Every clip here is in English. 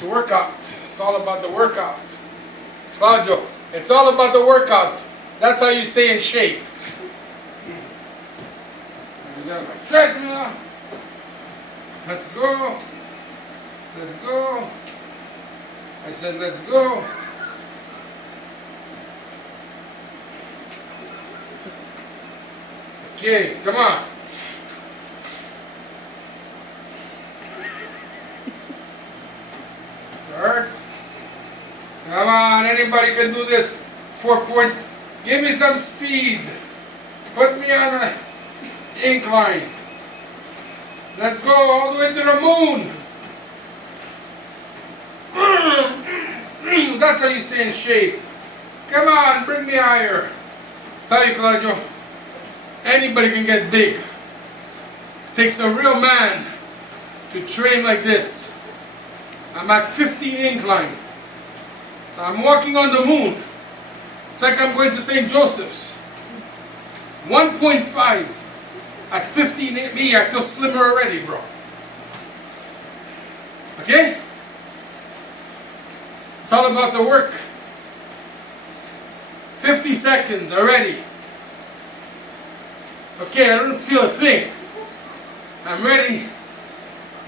To work out. It's all about the workout. Claudio, it's all about the workout. That's how you stay in shape. We got my treadmill. Let's go. Let's go. I said, let's go. Okay, come on. Start. Come on, anybody can do this. 4 point. Give me some speed. Put me on an incline. Let's go all the way to the moon. That's how you stay in shape. Come on, bring me higher. Tell you, Claudio, anybody can get big. Takes a real man to train like this. I'm at 15 incline. I'm walking on the moon. It's like I'm going to St. Joseph's. 1.5 at 15. Me, I feel slimmer already, bro. Okay? It's all about the work. 50 seconds already. Okay, I don't feel a thing. I'm ready.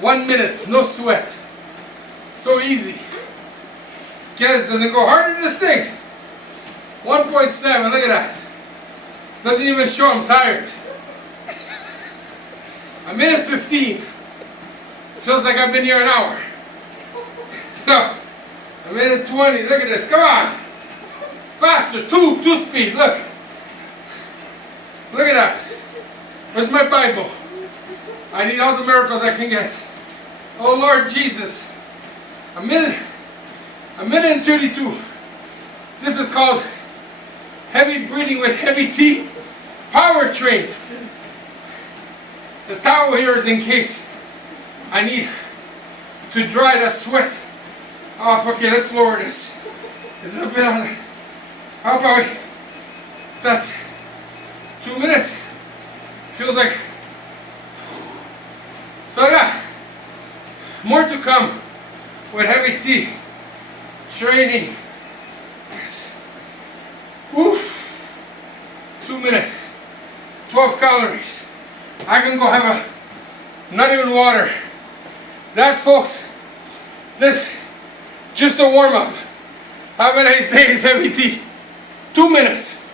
1 minute, no sweat. So easy. Okay, it doesn't go harder than this thing. 1.7, look at that. Doesn't even show I'm tired. A minute 15. Feels like I've been here an hour. So, a minute 20, look at this, come on. Faster, two speed, look. Look at that. Where's my Bible? I need all the miracles I can get. Oh Lord Jesus. A minute and 32. This is called heavy breathing with heavy T. Power train. The towel here is in case I need to dry the sweat off. Okay, let's lower this. It's a bit on the... How about we... That's 2 minutes. Feels like... So yeah, more to come with heavy T training. Oof. 2 minutes, 12 calories. I can go have not even water. That, folks, this just a warm up. Have a nice day, heavy T. 2 minutes.